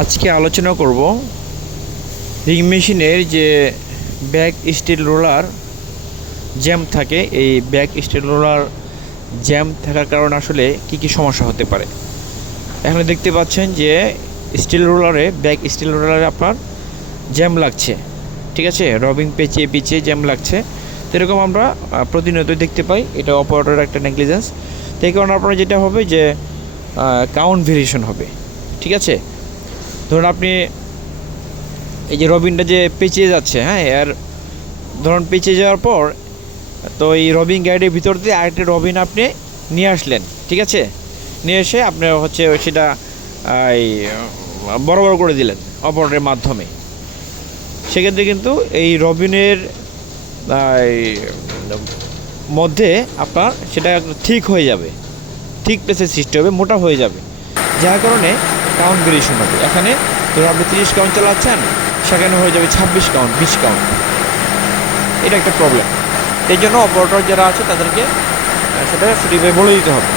আজকে আলোচনা করব রিং মেশিনের যে ব্যাক স্টিল রোলার জ্যাম থাকে। এই ব্যাক স্টিল রোলার জ্যাম থাকার কারণে আসলে কি সমস্যা হতে পারে। এখানে দেখতে পাচ্ছেন যে ব্যাক স্টিল রোলারে আপনার জ্যাম লাগছে, ঠিক আছে, রবিং পেঁচিয়ে পিছিয়ে জ্যাম লাগছে। তো এরকম আমরা প্রতিনিয়তই দেখতে পাই, এটা অপারেটরের একটা নেগলিজেন্স। তো এই কারণে আপনার যেটা হবে যে কাউন্ট ভেরিয়েশন হবে, ঠিক আছে। ধরুন আপনি এই যে রবিনটা যে পেঁচিয়ে যাচ্ছে, হ্যাঁ, আর ধরুন পেঁচিয়ে যাওয়ার পর তো এই রবিন গাইডের ভিতর দিয়ে আরেকটা রবিন আপনি নিয়ে আসলেন, ঠিক আছে। নিয়ে এসে আপনি সেটা এই বড় বড় করে দিলেন অপারেটরের মাধ্যমে। সেক্ষেত্রে কিন্তু এই রবিনের মধ্যে আপনার সেটা ঠিক হয়ে যাবে, ঠিক প্লেসের সৃষ্টি হবে, মোটা হয়ে যাবে, যার কারণে কাউন্ট ভেরিয়েশন হবে। এখানে ধরুন আপনি 30 কাউন্ট চালাচ্ছেন, সেখানে হয়ে যাবে 26 কাউন্ট, 20 কাউন্ট। এটা একটা প্রবলেম। এই জন্য অপারেটর যারা আছে তাদেরকে সেটা সঠিকভাবে বলে দিতে হবে।